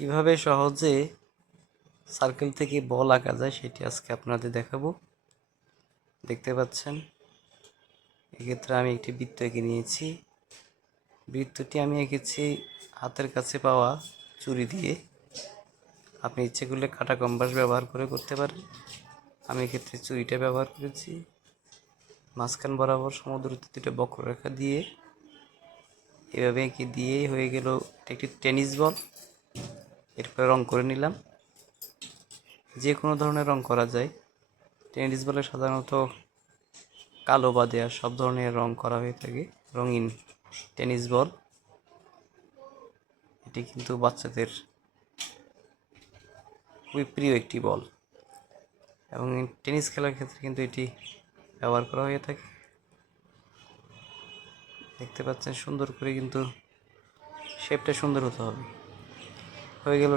কিভাবে সহজে সার্কেল থেকে বল আঁকা যায় সেটি আজকে আপনাদের দেখাবো। দেখতে পাচ্ছেন, এক্ষেত্রে আমি একটি বৃত্ত এঁকে নিয়েছি। বৃত্তটি আমি এঁকেছি হাতের কাছে পাওয়া ছুরি দিয়ে। আপনি ইচ্ছে করলে কাঁটা কম্পাস ব্যবহার করে করতে পারেন। আমি এক্ষেত্রে ছুরিটা ব্যবহার করেছি। মাঝখান বরাবর সমদূরত্বে দুটো বক্ররেখা দিয়ে এভাবে এঁকে দিয়েই হয়ে গেল একটি টেনিস বল। এরপরে রং করে নিলাম। যে কোনো ধরনের রং করা যায়। টেনিস বলে সাধারণত কালো বাদে আর সব ধরনের রং করা হয়ে থাকে। রঙিন টেনিস বল, এটি কিন্তু বাচ্চাদের খুবই প্রিয় একটি বল এবং টেনিস খেলার ক্ষেত্রে কিন্তু এটি ব্যবহার করা হয়ে থাকে। দেখতে পাচ্ছেন সুন্দর করে, কিন্তু শেপটা সুন্দর হতে হবে। হয়ে গেল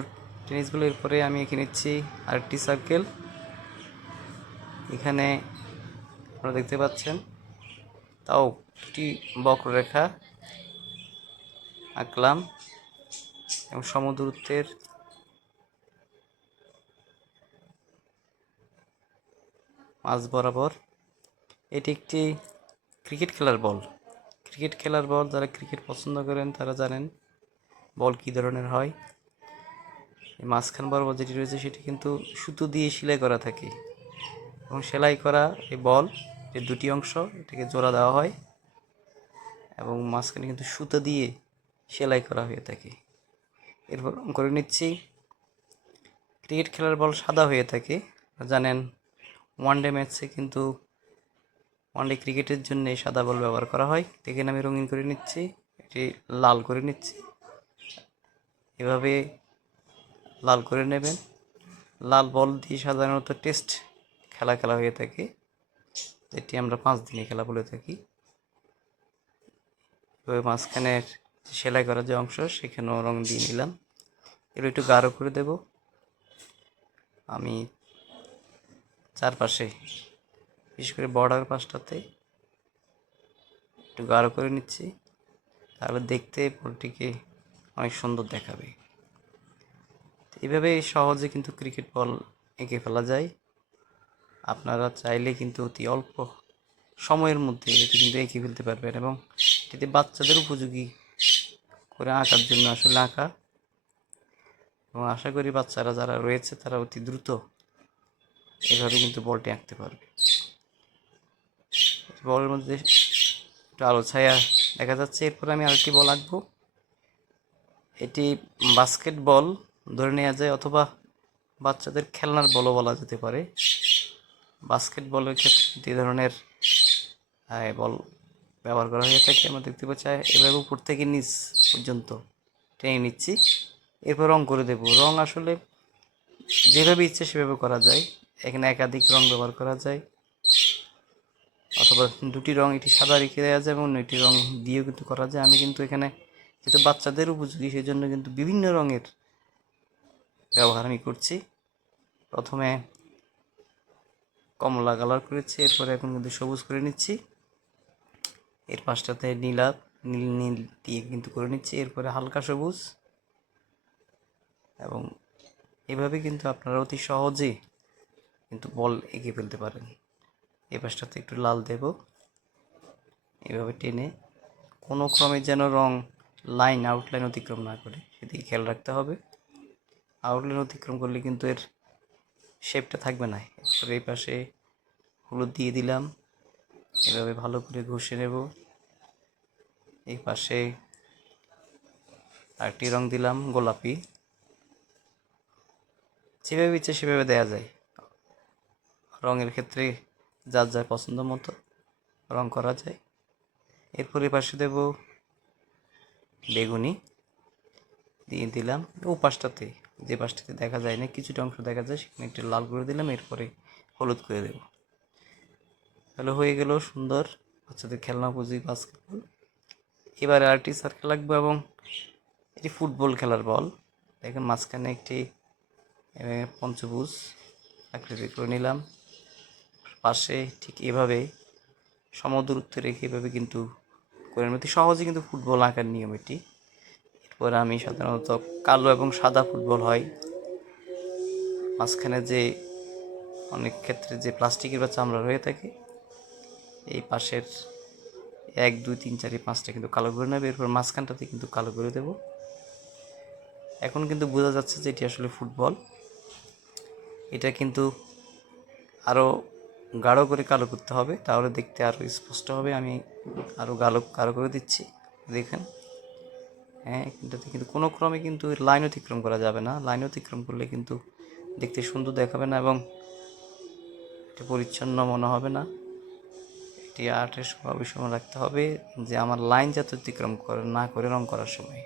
টেনিস বল। এরপরে আমি এঁকে নিচ্ছি আরেকটি সার্কেল। এখানে আপনারা দেখতে পাচ্ছেন, তাও দুটি বক্ররেখা আঁকলাম এবং সমদূরত্বের মাঝ বরাবর। এটি একটি ক্রিকেট খেলার বল। যারা ক্রিকেট পছন্দ করেন তারা জানেন বল কী ধরনের হয়। এই মাঝখান বরাবর যেটি রয়েছে সেটি কিন্তু সুতো দিয়ে সেলাই করা থাকে এবং সেলাই করা এই বল, এর দুটি অংশ, এটাকে জোড়া দেওয়া হয় এবং মাঝখানে কিন্তু সুতো দিয়ে সেলাই করা হয়ে থাকে। এরপর করে নিচ্ছি। ক্রিকেট খেলার বল সাদা হয়ে থাকে, জানেন। ওয়ানডে ম্যাচে কিন্তু ওয়ানডে ক্রিকেটের জন্য সাদা বল ব্যবহার করা হয়। দেখেন আমি রঙিন করে নিচ্ছি, এটি লাল করে নিচ্ছি। এভাবে লাল করে নেবেন। লাল বল দিয়ে সাধারণত টেস্ট খেলা হয়ে থাকে, যেটি আমরা 5 দিনে খেলা বলে থাকি। এভাবে মাঝখানের সেলাই করা যে অংশ সেখানেও রং দিয়ে নিলাম। এবার একটু গাঢ় করে দেব। আমি চারপাশে, বিশেষ করে বর্ডার পাশটাতে একটু গাঢ় করে নিচ্ছি, তাহলে দেখতে বলটিকে অনেক সুন্দর দেখাবে। এভাবে সহজে কিন্তু ক্রিকেট বল এঁকে ফেলা যায়। আপনারা চাইলে কিন্তু অতি অল্প সময়ের মধ্যে এটি কিন্তু এঁকে ফেলতে পারবেন এবং এটি বাচ্চাদের উপযোগী করে আঁকার জন্য আসলে আঁকা। এবং আশা করি বাচ্চারা যারা রয়েছে তারা অতি দ্রুত এভাবে কিন্তু বলটি আঁকতে পারবে। বলের মধ্যে একটু আলো ছায়া দেখা যাচ্ছে। এরপর আমি আরেকটি বল আঁকবো। এটি বাস্কেট বল ধরে নেওয়া যায়, অথবা বাচ্চাদের খেলনার বলও বলা যেতে পারে। বাস্কেট বলের ক্ষেত্রে এই ধরনের বল ব্যবহার করা হয়ে থাকে। আমরা দেখতে পাচ্ছি এভাবে উপর থেকে নিচ পর্যন্ত টেনে নিচ্ছি। এরপর রং করে দেব। রং আসলে যেভাবে ইচ্ছে সেভাবে করা যায়। এখানে একাধিক রং ব্যবহার করা যায়, অথবা দুটি রং, এটি সাদা রেখে দেওয়া যায় এবং অন্যটি রং দিয়েও কিন্তু করা যায়। আমি কিন্তু এখানে যেহেতু বাচ্চাদের উপযোগী সেই জন্য কিন্তু বিভিন্ন রঙের ব্যবহার আমি করছি। প্রথমে কমলা কালার করেছি, এরপরে এখন কিন্তু সবুজ করে নিচ্ছি। এর পাশটাতে নীল নীল দিয়ে কিন্তু করে নিচ্ছি, এরপরে হালকা সবুজ। এবং এভাবে কিন্তু আপনারা অতি সহজে কিন্তু বল এঁকে ফেলতে পারেন। এই পাশটাতে একটু লাল দেব, এভাবে টেনে কোনো ক্রমে যেন রং আউটলাইন অতিক্রম না করে সেদিকে খেয়াল রাখতে হবে। আউটলাইন অতিক্রম করলে কিন্তু এর শেপটা থাকবে না। এরপরে এই পাশে হলুদ দিয়ে দিলাম, এভাবে ভালো করে ঘষে নেব। এই পাশে আরেকটি রং দিলাম গোলাপি। যেভাবে ইচ্ছে সেভাবে দেওয়া যায়। রঙের ক্ষেত্রে যার যার পছন্দ মতো রং করা যায়। এরপরে পাশে দেব বেগুনি দিয়ে দিলাম। ও পাশটাতে, যে পাশটাতে দেখা যায় না, কিছুটা অংশ দেখা যায়, সেখানে একটু লাল করে দিলাম। এরপরে হলুদ করে দেব। তাহলে হয়ে গেল সুন্দর বাচ্চাদের খেলনা উপযোগী বাস্কেটবল। এবারে আরেকটি সার্কেল লাগবে এবং এটি ফুটবল খেলার বল। দেখেন মাঝখানে একটি পঞ্চভুজ আকৃতি করে নিলাম। পাশে ঠিক এভাবে সমদূরত্বে রেখে এভাবে কিন্তু করে নিতে সহজে কিন্তু ফুটবল আঁকার নিয়ম এটি। এরপর আমি সাধারণত কালো এবং সাদা ফুটবল হয়, মাঝখানে যে অনেক ক্ষেত্রে যে প্লাস্টিকের বা চামড়া হয়ে থাকে, এই পাশের 1 2 3 4 5টা কিন্তু কালো করে নেবে, এরপর মাঝখানটাতে কিন্তু কালো করে দেব। এখন কিন্তু বোঝা যাচ্ছে যে এটি আসলে ফুটবল। এটা কিন্তু আরও গাঢ় করে কালো করতে হবে, তাহলে দেখতে আরও স্পষ্ট হবে। আমি আরও গাঢ় করে দিচ্ছি, দেখেন। হ্যাঁ, এটাতে কিন্তু কোনো ক্রমে কিন্তু লাইন অতিক্রম করা যাবে না। লাইন অতিক্রম করলে কিন্তু দেখতে সুন্দর দেখাবে না এবং এটা পরিচ্ছন্ন মনে হবে না। এটি আর্টের সময় রাখতে হবে যে আমার লাইন যাতে অতিক্রম না করে রং করার সময়।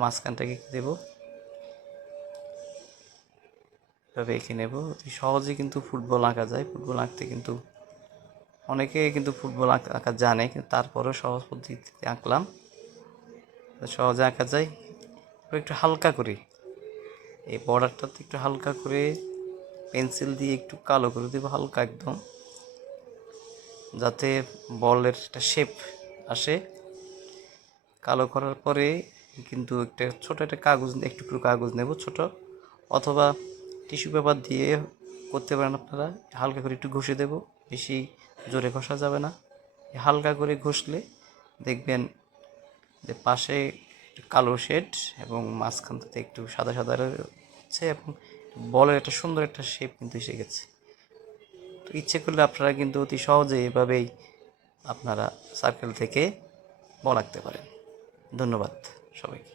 মাঝখানটাকে দেবো, এভাবে এঁকে নেব। অতি সহজে কিন্তু ফুটবল আঁকা যায়। ফুটবল আঁকতে কিন্তু অনেকে কিন্তু ফুটবল আঁকা জানে, কিন্তু তারপরেও সহজ পদ্ধতিতে আঁকলাম, সহজে আঁকা যায়। একটু হালকা করে এই বর্ডারটাতে একটু হালকা করে পেন্সিল দিয়ে একটু কালো করে দেবো, হালকা একদম, যাতে বলের একটা শেপ আসে। কালো করার পরে কিন্তু একটা ছোটো একটা কাগজ, একটু কাগজ নেব ছোট, অথবা টিস্যু পেপার দিয়ে করতে পারেন আপনারা। হালকা করে একটু ঘষে দেব, বেশি জোরে ঘষা যাবে না। হালকা করে ঘষলে দেখবেন যে পাশে কালো শেড এবং মাঝখানটাতে একটু সাদা সাদা হচ্ছে এবং বলের একটা সুন্দর একটা শেপ কিন্তু এসে গেছে। তো ইচ্ছে করলে আপনারা কিন্তু অতি সহজে এভাবেই আপনারা সার্কেল থেকে বল আঁকতে পারেন। ধন্যবাদ সবাইকে।